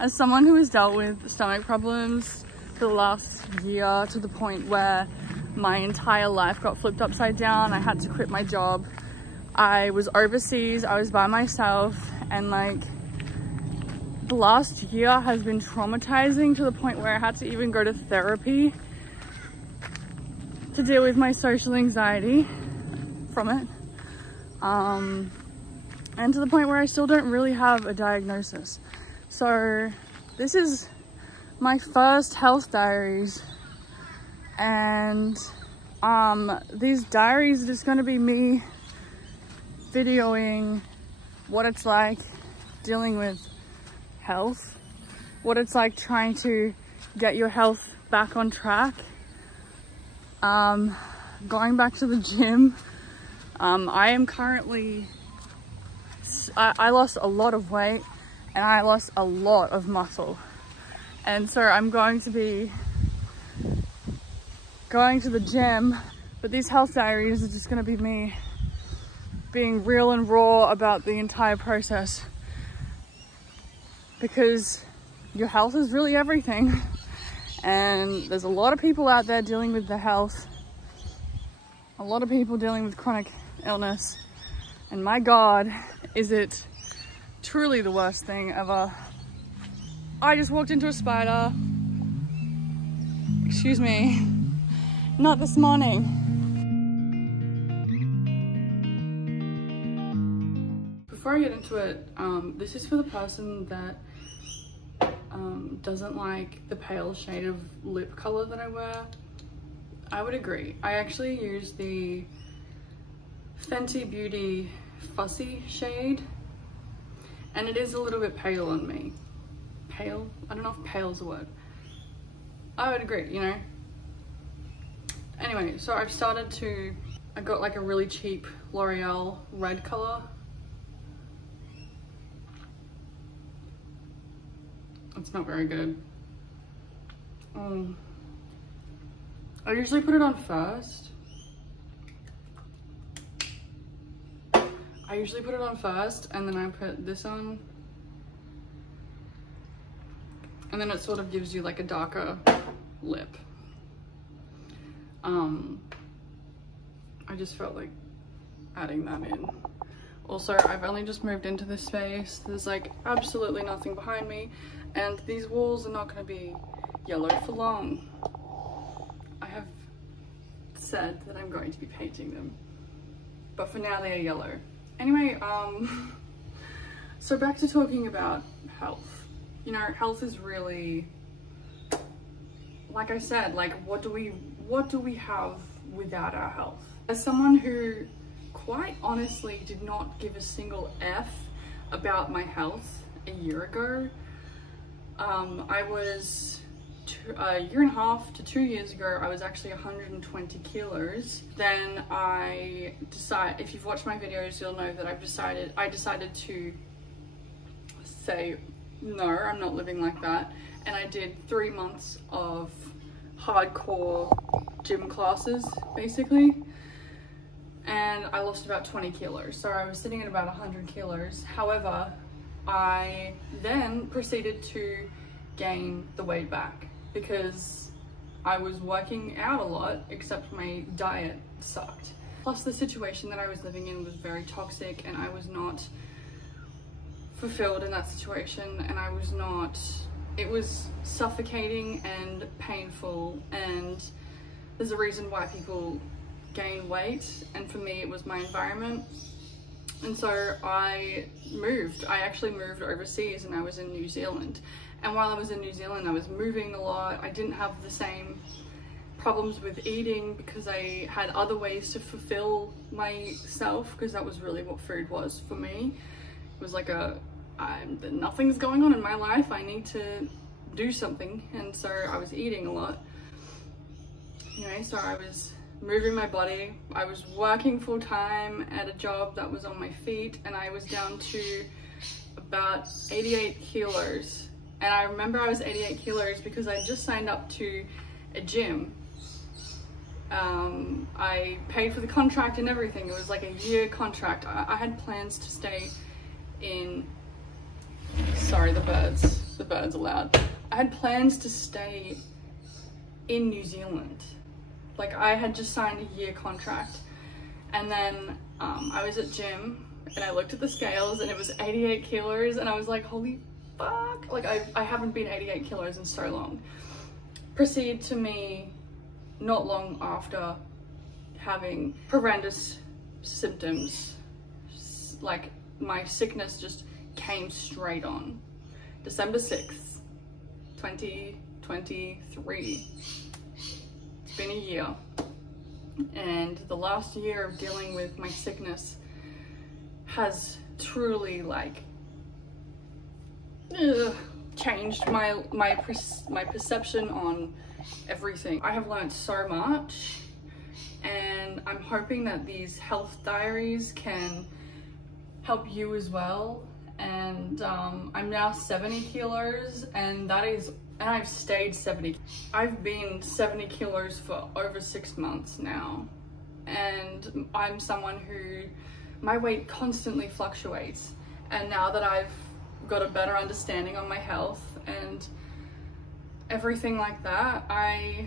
As someone who has dealt with stomach problems for the last year, to the point where my entire life got flipped upside down, I had to quit my job. I was overseas, I was by myself, and like the last year has been traumatizing to the point where I had to even go to therapy to deal with my social anxiety from it. And to the point where I still don't really have a diagnosis. So this is my first health diaries, and these diaries are just going to be me videoing what it's like dealing with health, what it's like trying to get your health back on track, going back to the gym. I am currently, I lost a lot of weight and I lost a lot of muscle, and so I'm going to be going to the gym, but these health diaries are just going to be me being real and raw about the entire process, because your health is really everything, and there's a lot of people out there dealing with their health, a lot of people dealing with chronic illness, and my God, is it truly the worst thing ever. I just walked into a spider. Excuse me. Not this morning. Before I get into it, this is for the person that doesn't like the pale shade of lip color that I wear. I would agree. I actually use the Fenty Beauty Fussy shade, and it is a little bit pale on me. Pale? I don't know if pale is a word. I would agree, you know? Anyway, so I've started to, I got like a really cheap L'Oreal red color. It's not very good. I usually put it on first. And then I put this on. And then it sort of gives you like a darker lip. I just felt like adding that in. Also, I've only just moved into this space. There's like absolutely nothing behind me, and these walls are not going to be yellow for long. I have said that I'm going to be painting them, but for now they are yellow. Anyway, so back to talking about health. You know, health is really, like I said, like what do we have without our health? As someone who quite honestly did not give a single F about my health a year ago, I was a year and a half to 2 years ago, I was actually 120 kilos. Then I decided, if you've watched my videos, you'll know that I decided to say, no, I'm not living like that. And I did 3 months of hardcore gym classes, basically. And I lost about 20 kilos. So I was sitting at about 100 kilos. However, I then proceeded to gain the weight back because I was working out a lot, except my diet sucked. Plus the situation that I was living in was very toxic, and I was not fulfilled in that situation, and I was not, it was suffocating and painful, and there's a reason why people gain weight, and for me it was my environment. And so I actually moved overseas, and I was in New Zealand. And while I was in New Zealand, I was moving a lot. I didn't have the same problems with eating because I had other ways to fulfill myself, because that was really what food was for me. It was like nothing's going on in my life, I need to do something. And so I was eating a lot. Anyway, so I was moving my body. I was working full time at a job that was on my feet, and I was down to about 88 kilos. And I remember I was 88 kilos because I just signed up to a gym. I paid for the contract and everything. It was like a year contract. I had plans to stay in, sorry, the birds. the birds are loud. I had plans to stay in New Zealand. Like, I had just signed a year contract, and then I was at gym and I looked at the scales and it was 88 kilos and I was like, holy fuck. Like, I haven't been 88 kilos in so long. Proceed to me not long after having horrendous symptoms, like my sickness just came straight on. December 6th, 2023. It's been a year, and the last year of dealing with my sickness has truly like changed my perception on everything. I have learned so much, and I'm hoping that these health diaries can help you as well. And I'm now 70 kilos, and I've stayed 70. I've been 70 kilos for over 6 months now, and I'm someone who, my weight constantly fluctuates, and now that I've got a better understanding on my health and everything like that, I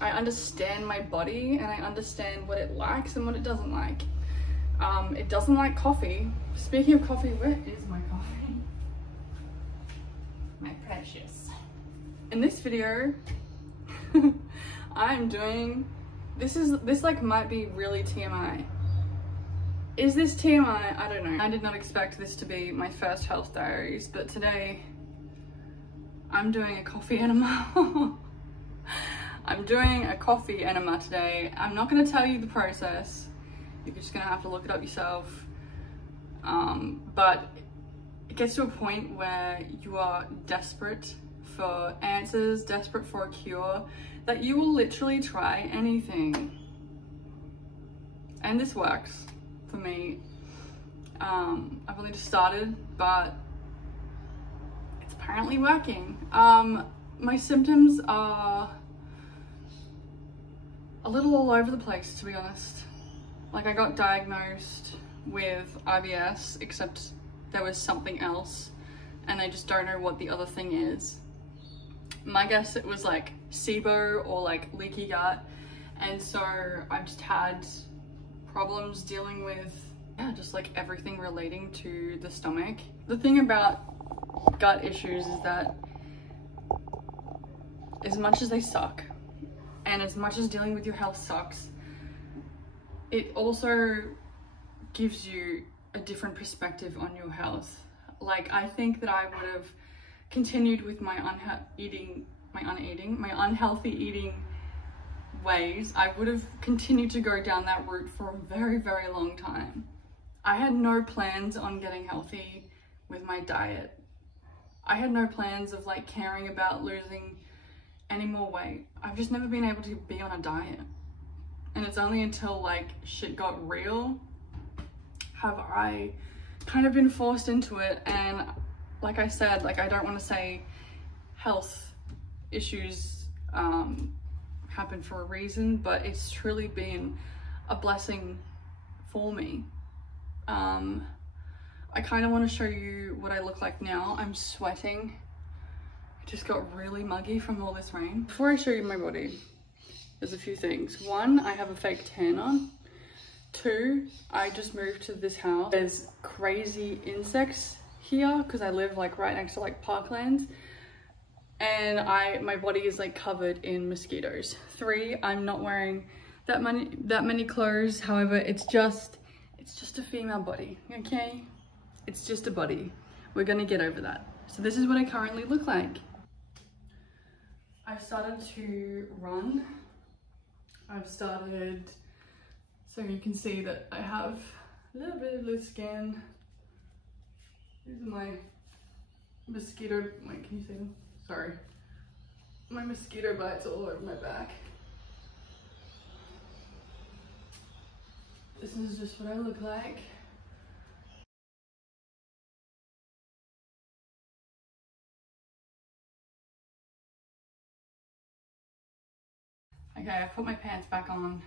understand my body, and I understand what it likes and what it doesn't like. It doesn't like coffee. Speaking of coffee, where is my coffee? My precious. In this video, I'm doing, this like might be really TMI. Is this TMI? I don't know. I did not expect this to be my first health diaries, but today I'm doing a coffee enema. I'm doing a coffee enema today. I'm not gonna tell you the process. You're just gonna have to look it up yourself. But it gets to a point where you are desperate for answers, desperate for a cure, that you will literally try anything. And this works for me. I've only just started, but it's apparently working. My symptoms are a little all over the place, to be honest. Like, I got diagnosed with IBS, except there was something else, and I just don't know what the other thing is. My guess it was like SIBO or like leaky gut, and so I've just had problems dealing with, yeah, just like everything relating to the stomach. The thing about gut issues is that as much as they suck, and as much as dealing with your health sucks, it also gives you a different perspective on your health. Like, I think that I would have continued with my unhealthy eating ways. I would have continued to go down that route for a very, very long time. I had no plans on getting healthy with my diet. I had no plans of like caring about losing any more weight. I've just never been able to be on a diet. And it's only until like shit got real have I kind of been forced into it. And like I said, like, I don't want to say health issues happen for a reason, but it's truly been a blessing for me. I kind of want to show you what I look like now. I'm sweating. I just got really muggy from all this rain. Before I show you my body, there's a few things. One, I have a fake tan on. Two, I just moved to this house. There's crazy insects here because I live like right next to like parklands, and my body is like covered in mosquitoes. Three, I'm not wearing that many clothes. However, it's just a female body, okay? It's just a body. We're gonna get over that. So this is what I currently look like. I've started to run. I've started, so you can see that I have a little bit of loose skin. These are my mosquito, wait, can you see them? Sorry. My mosquito bites all over my back. This is just what I look like. Okay, I put my pants back on.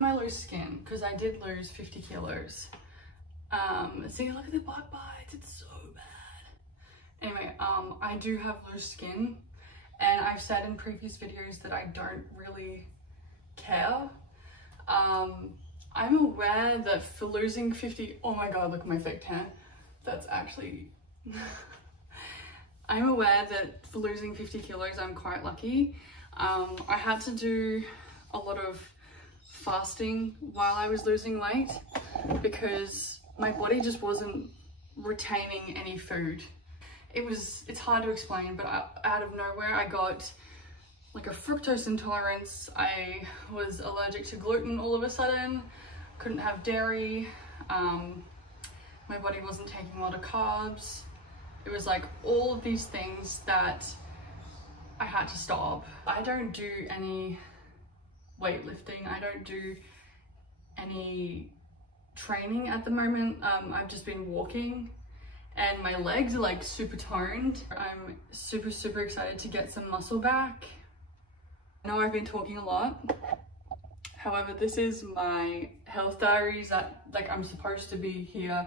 My loose skin, because I did lose 50 kilos. See, look at the black bites, it's so bad. I do have loose skin, and I've said in previous videos that I don't really care. I'm aware that for losing 50, oh my god, look at my fake tan. That's actually, I'm aware that for losing 50 kilos, I'm quite lucky. I had to do a lot of fasting while I was losing weight because my body just wasn't retaining any food. It's hard to explain, but out of nowhere I got like a fructose intolerance. I was allergic to gluten all of a sudden, couldn't have dairy, my body wasn't taking a lot of carbs. It was like all of these things that I had to stop. I don't do any weightlifting, I don't do any training at the moment. I've just been walking and my legs are like super toned. I'm super excited to get some muscle back. I know I've been talking a lot. However, this is my health diaries that like I'm supposed to be here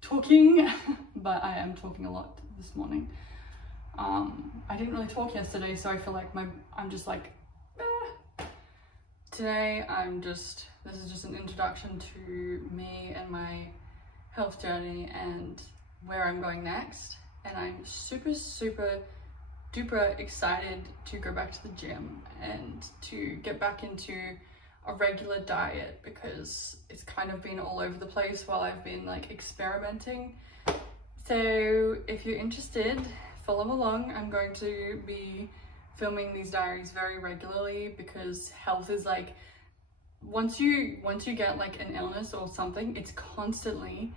talking, but I am talking a lot this morning. I didn't really talk yesterday, so I feel like I'm just like, Today this is just an introduction to me and my health journey and where I'm going next. And I'm super duper excited to go back to the gym and to get back into a regular diet because it's kind of been all over the place while I've been like experimenting. So if you're interested, follow along. I'm going to be filming these diaries very regularly because health is like, once you get like an illness or something, it's constantly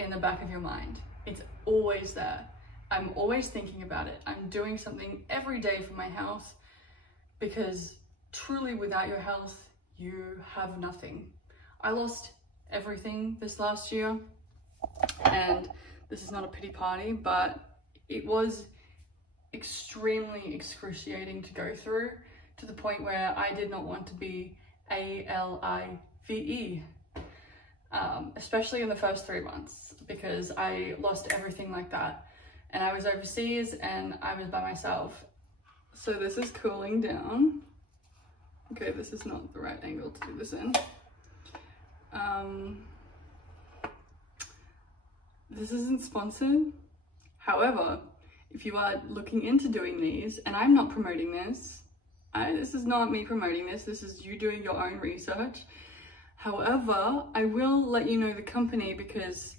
in the back of your mind. It's always there. I'm always thinking about it. I'm doing something every day for my health because truly without your health, you have nothing. I lost everything this last year, and this is not a pity party, but it was extremely excruciating to go through, to the point where I did not want to be ALIVE, especially in the first 3 months, because I lost everything like that, and I was overseas and I was by myself. So this is cooling down. Okay, this is not the right angle to do this in. This isn't sponsored. However, if you are looking into doing these, and I'm not promoting this, this is not me promoting this, this is you doing your own research. However, I will let you know the company because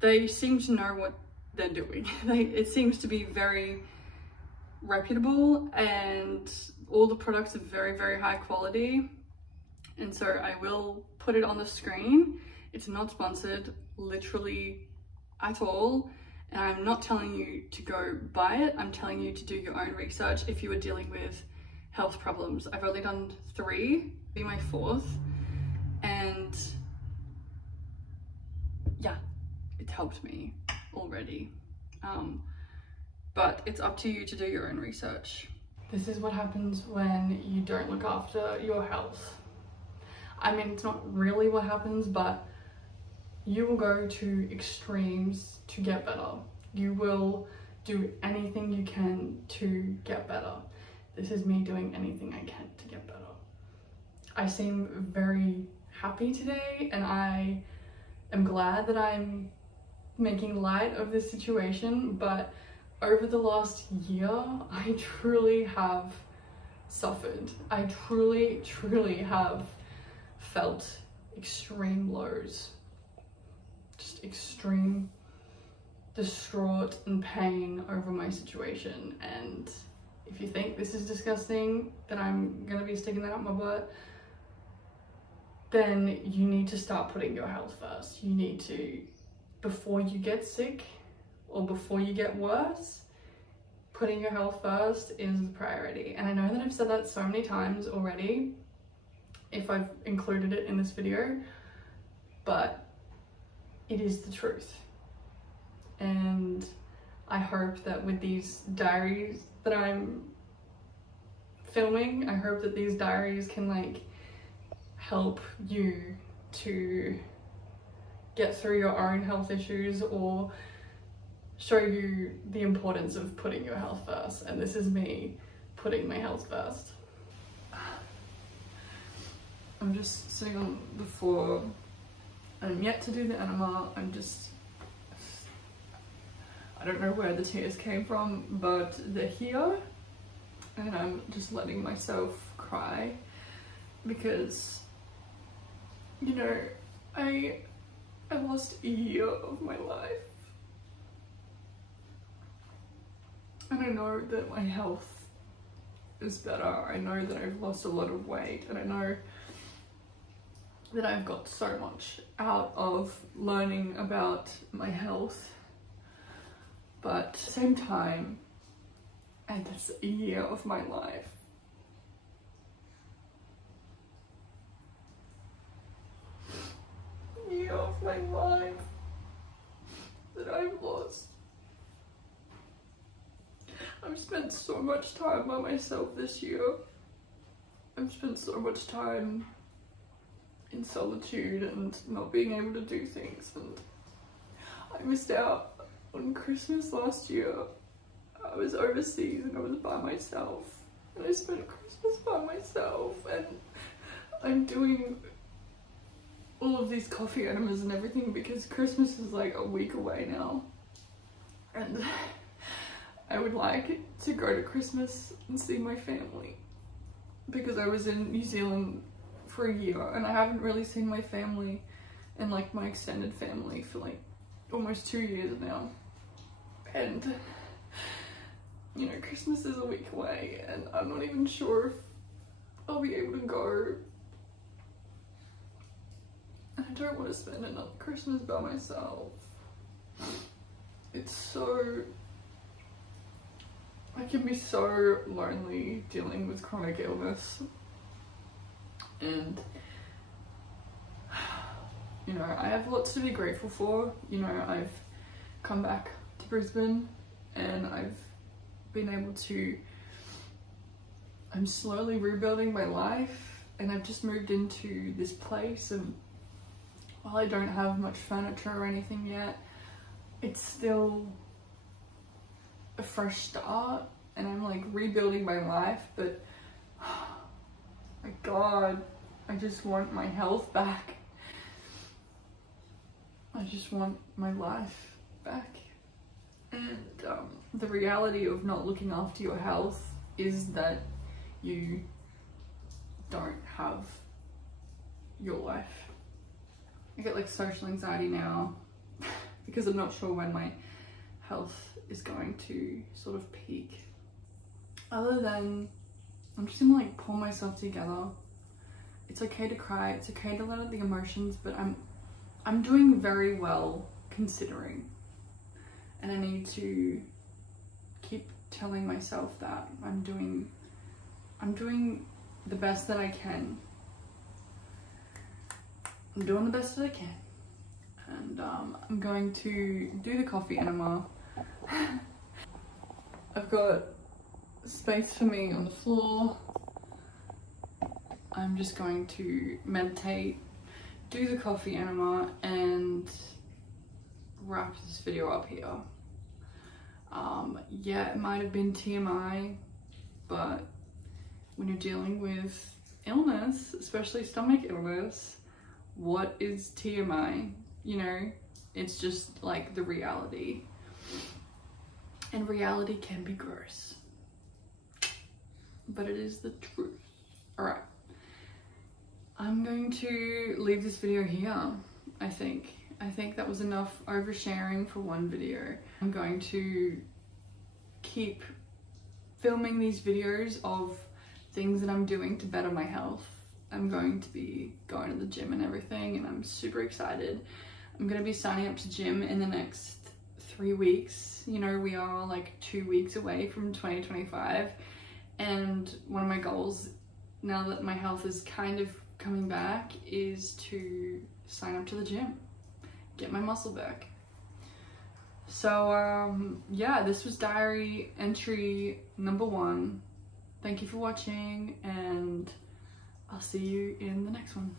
they seem to know what they're doing. It seems to be very reputable and all the products are very high quality. And so I will put it on the screen. It's not sponsored, literally at all. And I'm not telling you to go buy it. I'm telling you to do your own research if you are dealing with health problems. I've only done 3, be my 4th. And yeah, it's helped me already. But it's up to you to do your own research. This is what happens when you don't look after your health. I mean, it's not really what happens, but you will go to extremes to get better. You will do anything you can to get better. This is me doing anything I can to get better. I seem very happy today, and I am glad that I'm making light of this situation, but over the last year, I truly have suffered. I truly have felt extreme lows. Just extreme distraught and pain over my situation. And if you think this is disgusting, that I'm gonna be sticking that up my butt, then you need to start putting your health first. You need to, before you get sick or before you get worse, putting your health first is the priority. And I know that I've said that so many times already, if I've included it in this video, but it is the truth. And I hope that with these diaries that I'm filming, I hope that these diaries can like help you to get through your own health issues, or show you the importance of putting your health first, and this is me putting my health first. I'm just sitting on the floor. I'm yet to do the enema. I don't know where the tears came from, but they're here, and I'm just letting myself cry because, you know, I lost a year of my life, and I know that my health is better. I know that I've lost a lot of weight, and I know that I've got so much out of learning about my health, but at the same time, and that's a year of my life. A year of my life that I've lost. I've spent so much time by myself this year. I've spent so much time in solitude and not being able to do things, and I missed out on Christmas last year. I was overseas and I was by myself, and I spent Christmas by myself, and I'm doing all of these coffee enemas and everything because Christmas is like a week away now, and I would like to go to Christmas and see my family because I was in New Zealand for a year and I haven't really seen my family and like my extended family for like almost 2 years now, and you know, Christmas is a week away and I'm not even sure if I'll be able to go, and I don't want to spend another Christmas by myself. It's so, I can be so lonely dealing with chronic illness. And, you know, I have lots to be grateful for. You know, I've come back to Brisbane and I've been able to, I'm slowly rebuilding my life, and I've just moved into this place, and while I don't have much furniture or anything yet, it's still a fresh start and I'm like rebuilding my life, but my God, I just want my health back. I just want my life back. And the reality of not looking after your health is that you don't have your life. I get like social anxiety now because I'm not sure when my health is going to sort of peak. Other than, I'm just gonna like pull myself together. It's okay to cry, it's okay to let out the emotions, but I'm doing very well considering. And I need to keep telling myself that I'm doing the best that I can. I'm doing the best that I can. And I'm going to do the coffee enema. I've got space for me on the floor. I'm just going to meditate, do the coffee enema, and wrap this video up here. Yeah, it might have been TMI, but when you're dealing with illness, especially stomach illness, what is TMI? You know, it's just like the reality. And reality can be gross, but it is the truth. All right, I'm going to leave this video here. I think that was enough oversharing for one video. I'm going to keep filming these videos of things that I'm doing to better my health. I'm going to be going to the gym and everything, and I'm super excited. I'm going to be signing up to gym in the next 3 weeks. You know, we are like 2 weeks away from 2025, and one of my goals now that my health is kind of coming back is to sign up to the gym, get my muscle back. So yeah, this was diary entry number 1. Thank you for watching, and I'll see you in the next one.